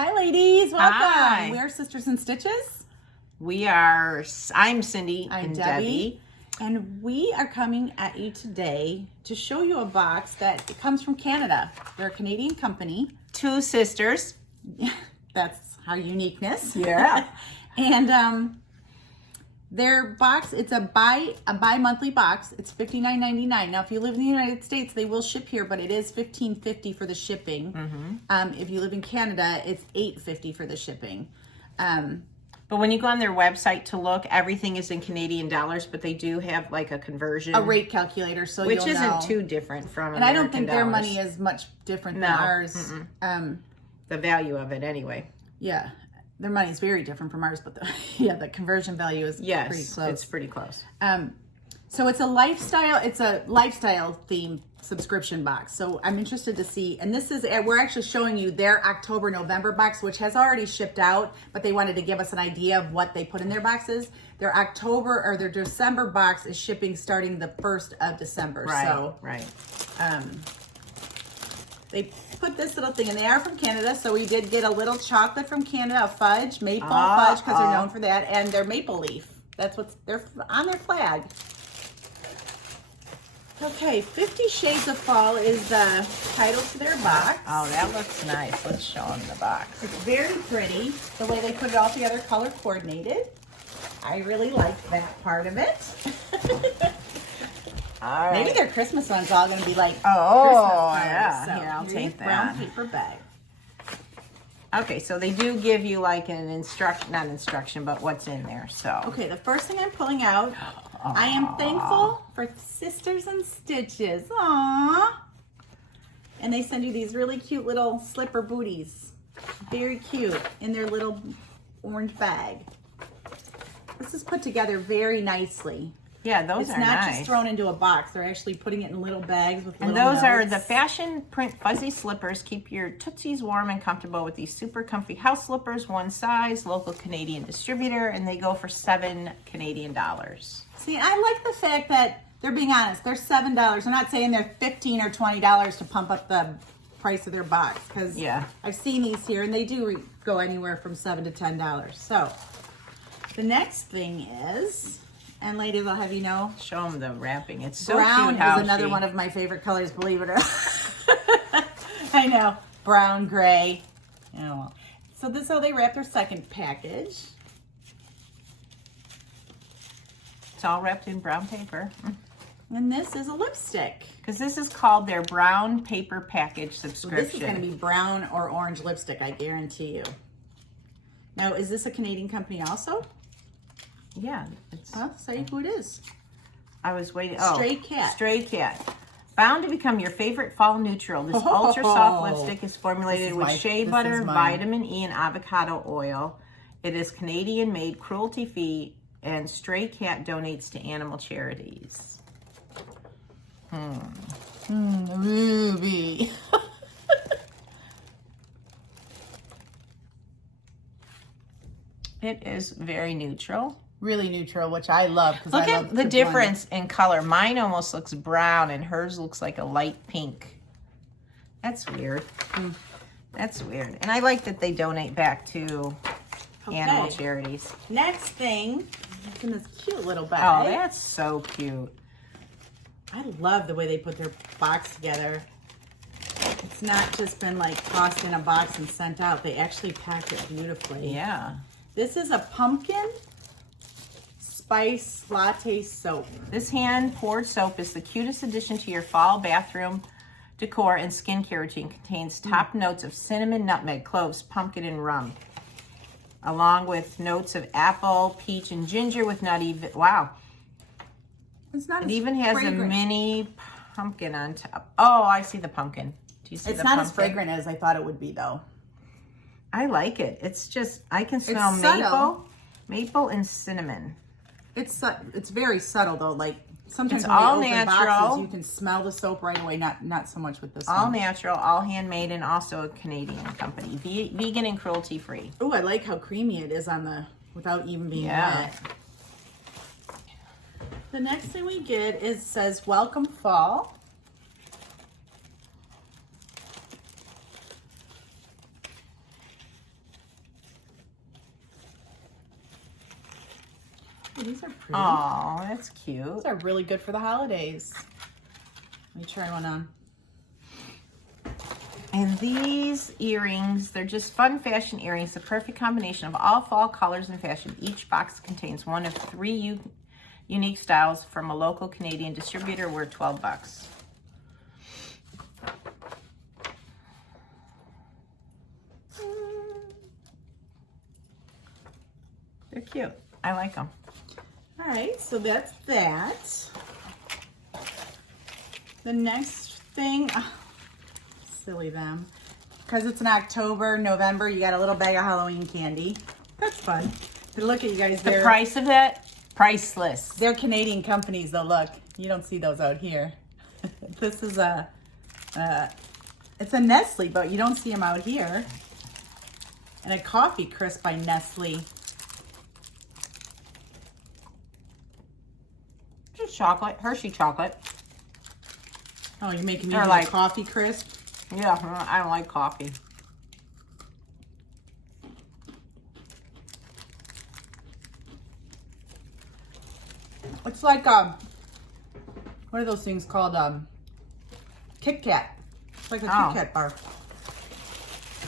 Hi, ladies. Welcome. Hi. We're Sisters in Stitches. I'm Cindy I'm and Debbie. And we are coming at you today to show you a box that comes from Canada. They're a Canadian company. Two sisters. That's our uniqueness. Yeah. And their box, it's a bi-monthly box. It's $59.99. Now, if you live in the United States, they will ship here, but it is $15.50 for the shipping. Mm-hmm. If you live in Canada, it's $8.50 for the shipping. But when you go on their website to look, everything is in Canadian dollars, but they do have like a conversion. A rate calculator, so which you'll isn't know. too different from And American I don't think their dollars. money is much different than ours. The value of it anyway. Yeah, their money is very different from ours, but the conversion value is pretty close. It's pretty close. So it's a lifestyle themed subscription box. So I'm interested to see, and we're actually showing you their October-November box, which has already shipped out, but they wanted to give us an idea of what they put in their boxes. Their December box is shipping starting the 1st of December. Right. They put this little thing, and they are from Canada, so we did get a little chocolate from Canada, a fudge, maple fudge, because they're known for that, and their maple leaf. That's they're on their flag. Okay, 50 Shades of Fall is the title to their box. Oh, that looks nice. Let's show them the box. It's very pretty, the way they put it all together, color coordinated. I really like that part of it. All right. Maybe their Christmas one's all going to be like Oh, Christmas colors. yeah. So Here, I'll here's take a brown that. paper bag. Okay, so they do give you like an not instruction, but what's in there. So Okay, the first thing I'm pulling out, I am thankful for Sisters and Stitches. Aww. And they send you these really cute little slipper booties. Very cute in their little orange bag. This is put together very nicely. yeah, those It's are not nice. just thrown into a box. They're actually putting it in little bags with And little those are notes. the fashion print fuzzy slippers. Keep your tootsies warm and comfortable with these super comfy house slippers, one size, local Canadian distributor, and they go for $7 Canadian. See, I like the fact that they're being honest. They're $7. They're not saying they're $15 or $20 to pump up the price of their box. Because I've seen these here, and they do go anywhere from $7 to $10. So the next thing is, and ladies, I'll have you know, Show them the wrapping. It's so brown cute. How is another one of my favorite colors, believe it or not. I know. Brown, gray. Oh. So this is how they wrap their second package. It's all wrapped in brown paper. And this is a lipstick. Because this is called their brown paper package So subscription. this is going to be brown or orange lipstick, I guarantee you. Now, is this a Canadian company also? Yeah. It's, Say who it is. I was waiting. Stray Cat. Stray Cat. Bound to become your favorite fall neutral, this ultra soft lipstick is formulated with shea butter, vitamin E, and avocado oil. It is Canadian made, cruelty free, and Stray Cat donates to animal charities. Ruby. It is very neutral. Really neutral, which I love. Look at the difference in color. Mine almost looks brown and hers looks like a light pink. That's weird. That's weird. And I like that they donate back to animal charities. Next thing, it's in this cute little Oh, bag. that's so cute. I love the way they put their box together. It's not just been like tossed in a box and sent out. They actually packed it beautifully. Yeah. This is a pumpkin spice latte soap. This hand-poured soap is the cutest addition to your fall bathroom decor and skincare routine. Contains top notes of cinnamon, nutmeg, cloves, pumpkin, and rum, along with notes of apple, peach, and ginger with nutty. Wow. It's not. It even has fragrant. a mini pumpkin on top. Oh, I see the pumpkin. Do you see It's the not pumpkin? as fragrant as I thought it would be, though. I like it. It's just, I can smell subtle. maple and cinnamon. It's very subtle though. Like sometimes It's when all we open natural. boxes, you can smell the soap right away. Not so much with this All one. natural, all handmade, and also a Canadian company. Vegan and cruelty free. Oh, I like how creamy it is on the without even being wet. The next thing we get says welcome fall. Oh, these are pretty. Oh, that's cute. These are really good for the holidays. Let me try one on. And these earrings, they're just fun fashion earrings, the perfect combination of all fall colors and fashion. Each box contains one of 3 unique styles from a local Canadian distributor worth $12. They're cute. I like them. All right, so that's that. The next thing, silly them, because it's in October, November, you got a little bag of Halloween candy. That's fun. But look at you guys. The price of that, priceless. They're Canadian companies, though. Look, you don't see those out here. This is it's a Nestle, but you don't see them out here. And a Coffee Crisp by Nestle. Just chocolate, Hershey chocolate. Oh, you're making me Or like like- a Coffee Crisp? Yeah, I don't like coffee. It's like what are those things called? Kit Kat. It's like a Oh. Kit Kat bar.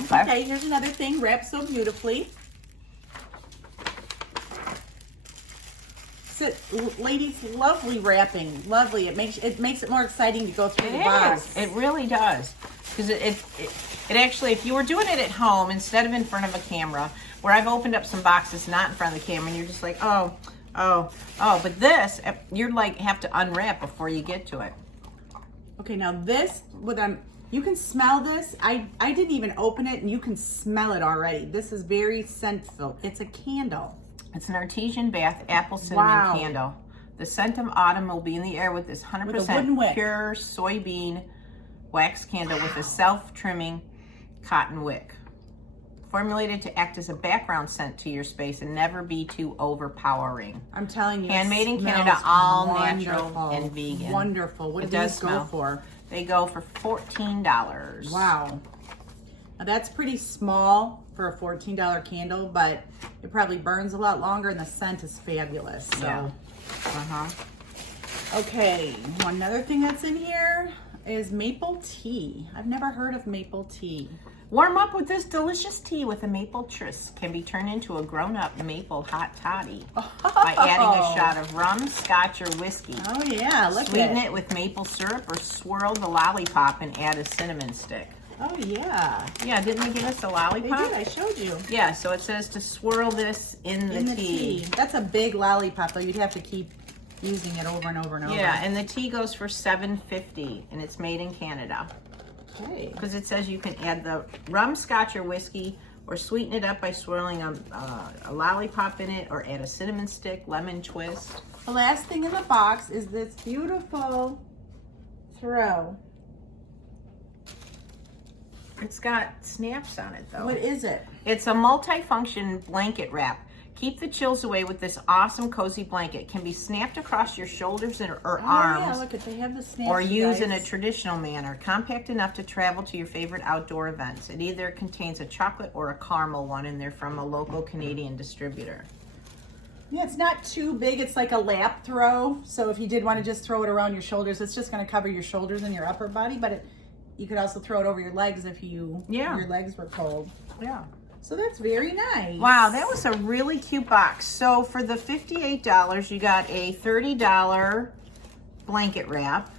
Okay. Okay, here's another thing wrapped so beautifully. Ladies, lovely wrapping, lovely. It makes it more exciting to go through the box. It really does. Because it actually, if you were doing it at home instead of in front of a camera, where I've opened up some boxes not in front of the camera, and you're just like, oh. But this, you're like, have to unwrap before you get to it. Okay, now this, you can smell this. I didn't even open it, and you can smell it already. This is very scent-filled. It's a candle. It's an Artesian bath apple cinnamon candle. The scent of autumn will be in the air with this 100% pure soybean wax candle with a self-trimming cotton wick. Formulated to act as a background scent to your space and never be too overpowering. I'm telling you, handmade in it Canada, smells all wonderful. natural and vegan. Wonderful. What It do does these go smell. for? They go for $14. Wow. Now that's pretty small for a $14 candle, but it probably burns a lot longer, and the scent is fabulous. So. Yeah. Okay, another thing that's in here is maple tea. I've never heard of maple tea. Warm up with this delicious tea with a maple tryst. Can be turned into a grown-up maple hot toddy by adding a shot of rum, scotch, or whiskey. Oh yeah, look Sweeten at it with maple syrup or swirl the lollipop and add a cinnamon stick. Oh yeah. Yeah, didn't they give us a They lollipop? did, I showed you. Yeah, so it says to swirl this in the tea. That's a big lollipop though. You'd have to keep using it over and over and over. Yeah, and the tea goes for $7.50, and it's made in Canada. Okay. Because it says you can add the rum, scotch, or whiskey, or sweeten it up by swirling a lollipop in it, or add a cinnamon stick, lemon twist. The last thing in the box is this beautiful throw. It's got snaps on it, though. What is it? It's a multi-function blanket wrap. Keep the chills away with this awesome cozy blanket. It can be snapped across your shoulders or arms. Yeah, look at, they have the snaps. Or you used in a guys. traditional manner. Compact enough to travel to your favorite outdoor events. It either contains a chocolate or a caramel one, and they're from a local Canadian distributor. Yeah, it's not too big. It's like a lap throw. So if you did want to just throw it around your shoulders, it's just going to cover your shoulders and your upper body. But you could also throw it over your legs if your legs were cold. Yeah. So that's very nice. Wow, that was a really cute box. So for the $58, you got a $30 blanket wrap.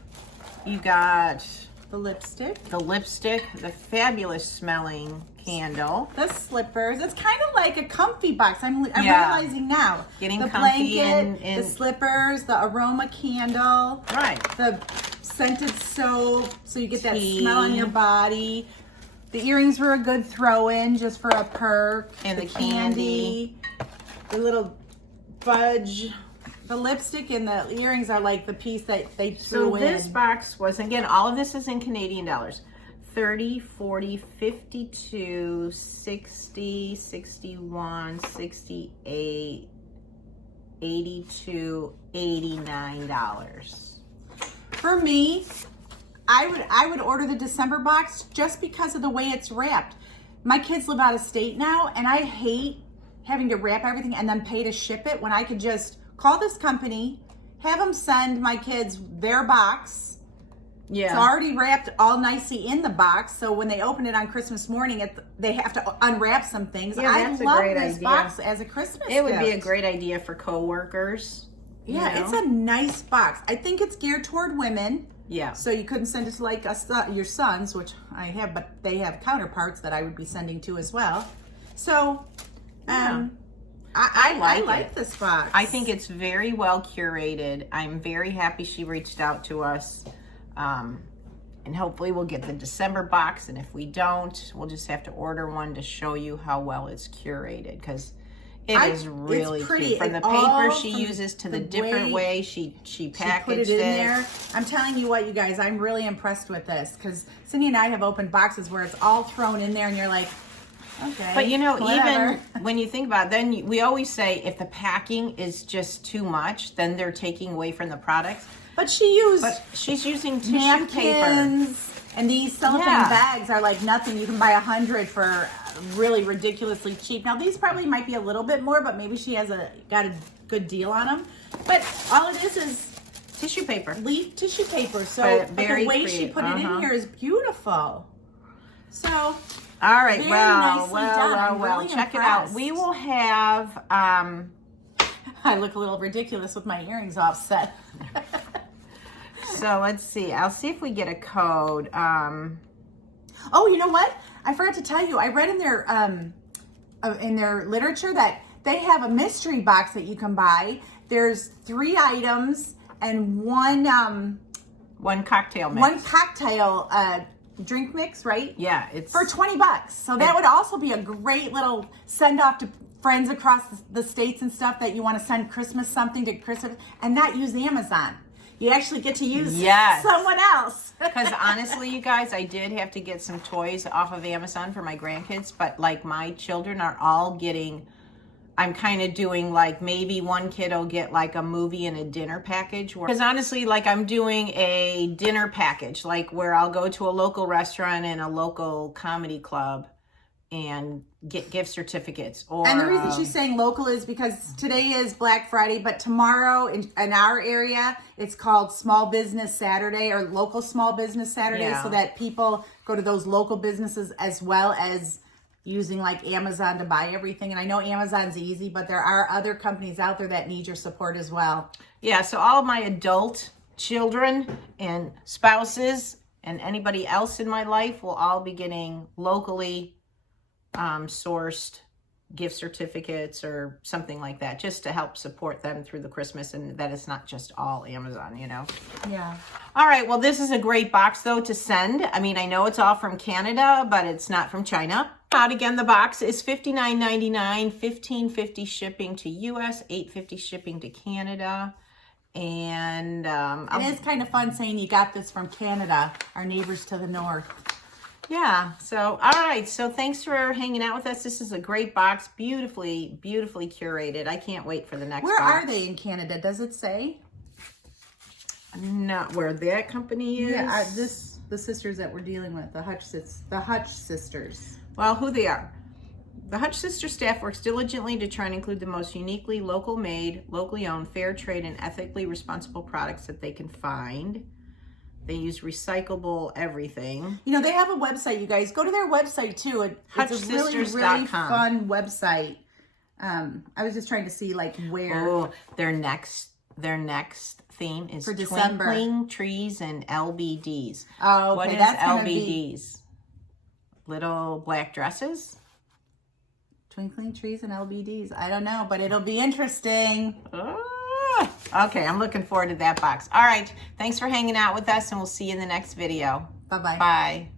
You got the lipstick, the fabulous smelling candle, the slippers. It's kind of like a comfy box. I'm realizing now. Getting the comfy blanket, and the slippers, the aroma candle, right? The scented soap, so you get that Tea. smell on your body. The earrings were a good throw-in just for a perk. And the candy. The little fudge. The lipstick and the earrings are like the piece that they threw in. So this box was, again, all of this is in Canadian dollars. 30, 40, 52, 60, 61, 68, 82, $89. For me, I would order the December box just because of the way it's wrapped. My kids live out of state now, and I hate having to wrap everything and then pay to ship it when I could just call this company, have them send my kids their box. Yeah. It's already wrapped all nicely in the box, so when they open it on Christmas morning, they have to unwrap some things. Yeah, I that's love a great this idea. box as a Christmas It would be a gift. great idea for coworkers. Yeah, you know? it's a nice box. I think it's geared toward women. Yeah. So you couldn't send it to like your sons, which I have, but they have counterparts that I would be sending to as well. So, Yeah. I like this box. I think it's very well curated. I'm very happy she reached out to us. And hopefully we'll get the December box. And if we don't, we'll just have to order one to show you how well it's curated, because it is really pretty. cute. From the It's all paper she from uses to the the different way she packaged put it in there. I'm telling you what, you guys, I'm really impressed with this, because Cindy and I have opened boxes where it's all thrown in there and you're like, okay. But you know, whatever. even when you think about it, then we always say if the packing is just too much, then they're taking away from the product. But she used She's using tissue paper. napkins, and these cellophane bags are like nothing. You can buy 100 for really ridiculously cheap. Now these probably might be a little bit more, but maybe she has got a good deal on them. But all it is Tissue paper. leaf tissue paper. So But but very the way she creative. put it in here is beautiful. So All right, very well, nicely done. I'm really check it out. impressed. We will have, I look a little ridiculous with my earrings offset. so let's see. I'll see if we get a code. Oh, you know what? I forgot to tell you. I read in their literature that they have a mystery box that you can buy. There's 3 items and one cocktail mix. one cocktail drink mix, right? Yeah, it's For $20. So that would also be a great little send off to friends across the states and stuff that you want to send Christmas something to Christmas and not use Amazon. You actually get to use someone else. Because honestly, you guys, I did have to get some toys off of Amazon for my grandkids, but like my children are all getting, I'm kind of doing like maybe one kid will get like a movie and a dinner package. Because honestly, like I'm doing a dinner package, like where I'll go to a local restaurant and a local comedy club and get gift certificates. And the reason she's saying local is because today is Black Friday, but tomorrow in our area, it's called Small Business Saturday or Local Small Business Saturday, so that people go to those local businesses as well as using like Amazon to buy everything. And I know Amazon's easy, but there are other companies out there that need your support as well. Yeah, so all of my adult children and spouses and anybody else in my life will all be getting locally sourced gift certificates or something like that, just to help support them through the Christmas, and that it's not just all Amazon, you know. Yeah. All right, well, this is a great box though to send. I mean, I know it's all from Canada, but it's not from China. Out again, the box is $59.99, $15.50 shipping to US, $8.50 shipping to Canada. And it is kind of fun saying you got this from Canada, our neighbors to the north. Yeah, so, all right. So thanks for hanging out with us. This is a great box, beautifully, beautifully curated. I can't wait for the next Where box. are they in Canada? Does it say? Not where that company is. Yeah, the sisters that we're dealing with, the Hutch sisters. Well, who they are. The Hutch sister staff works diligently to try and include the most uniquely local made, locally owned, fair trade, and ethically responsible products that they can find. They use recyclable everything. You know, they have a website, you guys. Go to their website, too. It's a really, really fun website. I was just trying to see, like, where. Oh, their next theme is for December. Twinkling Trees and LBDs. Oh, okay. What is That's LBDs? Little black dresses? Twinkling Trees and LBDs. I don't know, but it'll be interesting. Okay, I'm looking forward to that box. All right, thanks for hanging out with us, and we'll see you in the next video. Bye-bye. Bye.